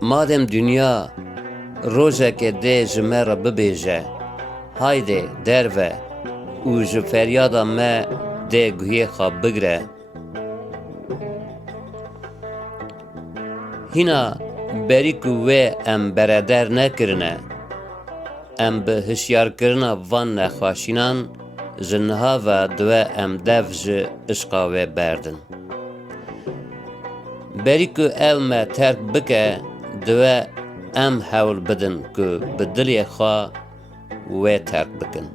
Madem dünya rojeke dê ji me re bibêje, haydê derve û ji feryada me dê guhê xwe bigire. Hîna berî ku wê em bereder nekirine, em bi hişyarkirina van nexweşînan ji niha ve divê em dev ji îşqa wê berdin. Berî ku ew me terk bike, divê em hewl bidin ku bi dilê xwe wê terk bikin.